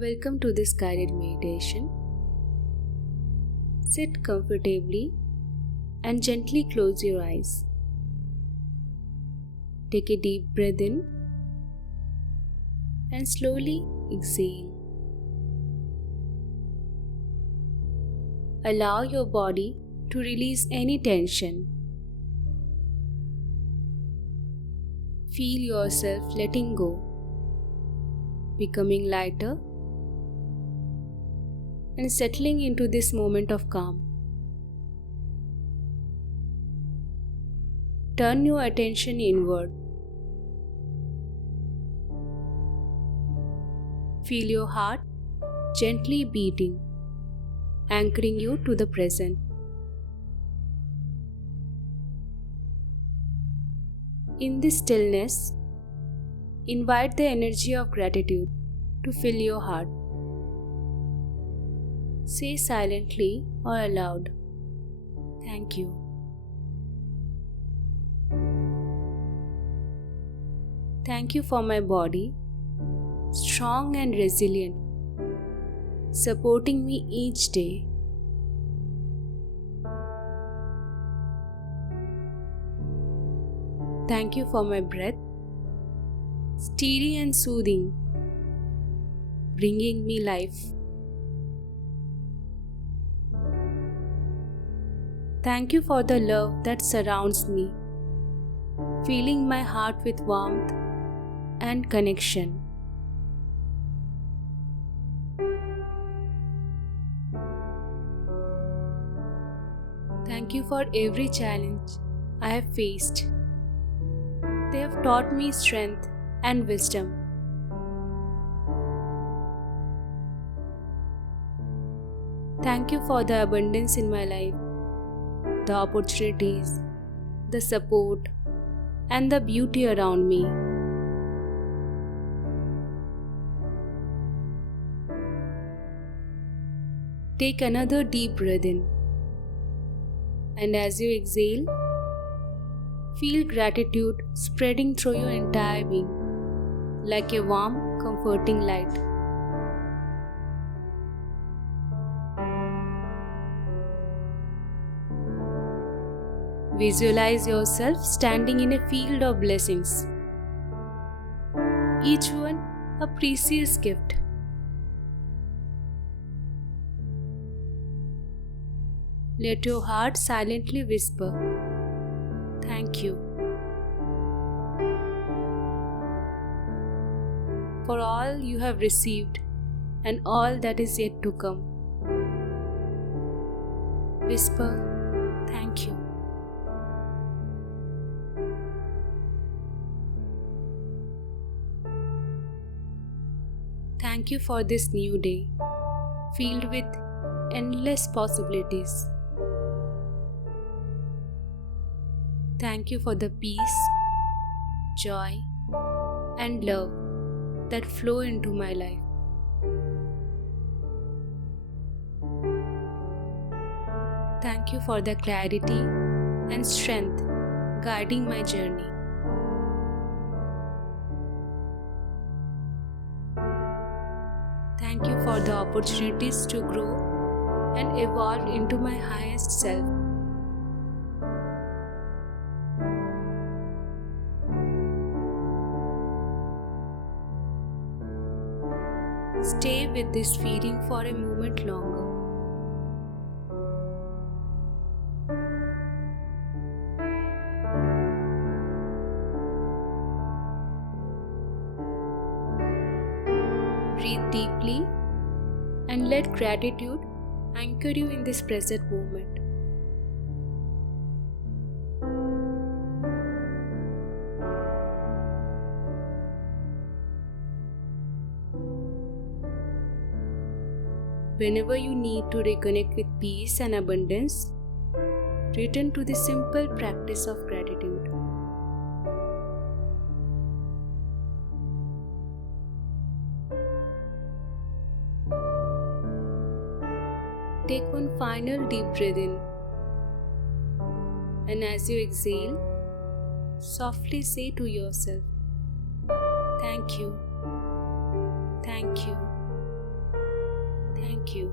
Welcome to this guided meditation. Sit comfortably and gently close your eyes. Take a deep breath in and slowly exhale. Allow your body to release any tension. Feel yourself letting go, becoming lighter and settling into this moment of calm. Turn your attention inward. Feel your heart gently beating, anchoring you to the present. In this stillness, invite the energy of gratitude to fill your heart. Say silently or aloud, "Thank you." Thank you for my body, strong and resilient, supporting me each day. Thank you for my breath, steady and soothing, bringing me life. Thank you for the love that surrounds me, filling my heart with warmth and connection. Thank you for every challenge I have faced. They have taught me strength and wisdom. Thank you for the abundance in my life, the opportunities, the support, and the beauty around me. Take another deep breath in, and as you exhale, feel gratitude spreading through your entire being like a warm, comforting light. Visualize yourself standing in a field of blessings, each one a precious gift. Let your heart silently whisper, "Thank you," for all you have received and all that is yet to come. Whisper, "Thank you." Thank you for this new day, filled with endless possibilities. Thank you for the peace, joy, and love that flow into my life. Thank you for the clarity and strength guiding my journey. Thank you for the opportunities to grow and evolve into my highest self. Stay with this feeling for a moment longer. Breathe deeply and let gratitude anchor you in this present moment. Whenever you need to reconnect with peace and abundance, return to the simple practice of gratitude. Take one final deep breath in, and as you exhale, softly say to yourself, "Thank you, thank you, Thank you.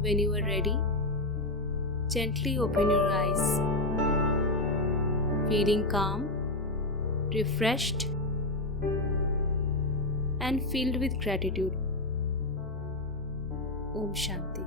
When you are ready, gently open your eyes, feeling calm, refreshed, and filled with gratitude. Om Shanti.